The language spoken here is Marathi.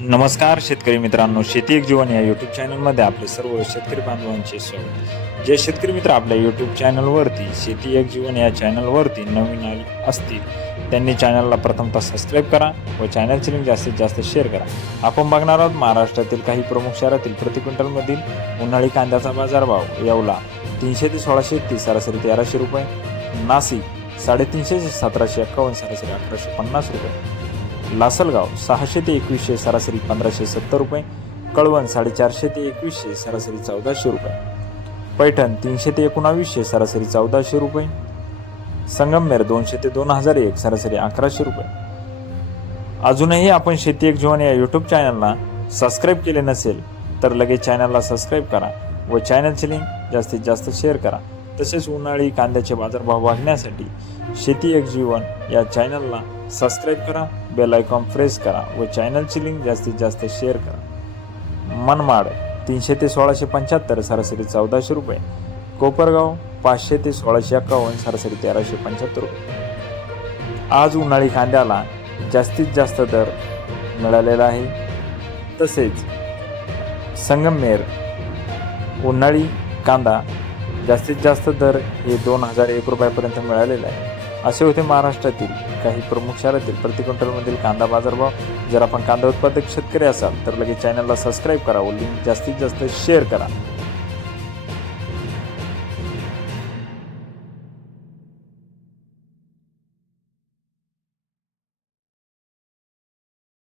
नमस्कार शेतकरी मित्रांनो. शेती एक जीवन या यूट्यूब चॅनलमध्ये आपले सर्व शेतकरी बांधवांचे स्वागत. जे शेतकरी मित्र आपल्या यूट्यूब चॅनलवरती शेती एक जीवन या चॅनलवरती नवीन आले असतील त्यांनी चॅनलला प्रथमतः सबस्क्राईब करा व चॅनलची लिंक जास्तीत जास्त शेअर करा. आपण बघणार आहोत महाराष्ट्रातील काही प्रमुख शहरातील प्रति क्विंटलमधील उन्हाळी कांद्याचा बाजारभाव. येवला तीनशे ते सोळाशे एकतीस सरासरी तेराशे रुपये. नाशिक साडेतीनशे ते सतराशे एक्कावन्न सरासरी अकराशे पन्नास रुपये. लासलगाव सहाशे ते एकवीसशे सरासरी पंधराशे सत्तर रुपये कळवण साडेचारशे ते एकवीसशे सरासरी चौदाशे रुपये पैठण तीनशे ते एकोणावीसशे सरासरी चौदाशे रुपये संगमनेर दोनशे ते दोन हजार एक सरासरी अकराशे रुपये. अजूनही आपण शेती एक जीवन या यूट्यूब चॅनलला सबस्क्राईब केले नसेल तर लगेच चॅनलला सबस्क्राईब करा व चॅनलची लिंक जास्तीत जास्त शेअर करा. तसेच उन्हाळी कांद्याचे बाजारभाव वाढण्यासाठी शेती एक जीवन या चॅनलला सबस्क्राईब करा बेल आयकॉन प्रेस करा व चॅनलची लिंक जास्तीत जास्त शेअर करा. मनमाड तीनशे ते सोळाशे पंच्याहत्तर सरासरी चौदाशे रुपये. कोपरगाव पाचशे ते सोळाशे एक्कावन्न सरासरी तेराशे पंच्याहत्तर रुपये. आज उन्हाळी कांद्याला जास्तीत जास्त दर मिळालेला आहे. तसेच संगमनेर उन्हाळी कांदा जास्तीत जास्त दर हे दोन हजार एक रुपयापर्यंत मिळालेला आहे. असे होते महाराष्ट्रातील काही प्रमुख शहरातील प्रति क्विंटलमधील कांदा बाजारभाव. जर आपण कांदा उत्पादक शेतकरी असाल तर लगेच चॅनलला सबस्क्राईब करा व लिंक जास्तीत जास्त शेअर करा.